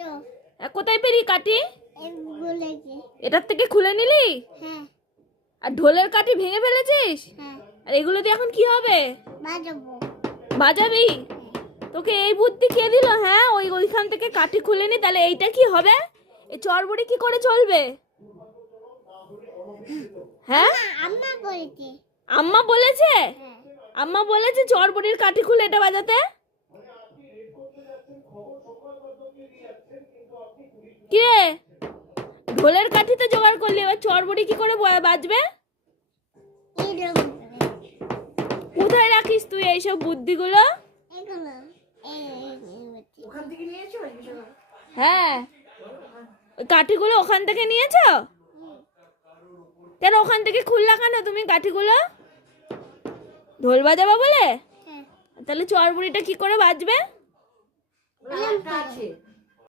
তো কোথায় পেলি কাঠি? বলেছি। এটার থেকে খুলে নিলি? হ্যাঁ আর ঢোলের কাঠি ভেঙে ফেলেছিস? হ্যাঁ আর এগুলো দিয়ে এখন কি হবে? বাজাবো। বাজাবি? তোকে এই বুদ্ধি কে দিল? হ্যাঁ, ওইখান থেকে কাঠি খুলে নি, তাহলে এইটা কি হবে? এই চড়বড়ি কি করে চলবে? হ্যাঁ, আম্মা বলেছে। আম্মা বলেছে? হ্যাঁ আম্মা বলেছে চড়বড়ির কাঠি খুলে এটা বাজাতে? কি রে, ঢোলের কাঠি তো জোগাড় করলি, এবার চড়বড়ি কি করে বাজবে? এরকম করে। কোথায় রাখিস তুই এইসব বুদ্ধিগুলো? এগুলো ওখান থেকে নিয়েছো? হ্যাঁ, ওই কাঠিগুলো ওখান থেকে নিয়েছো? কেন ওখান থেকে খুললা কেন তুমি কাঠিগুলো? ঢোল বাজাবা বলে? হ্যাঁ তাহলে চড়বড়িটা কি করে বাজবে? আছে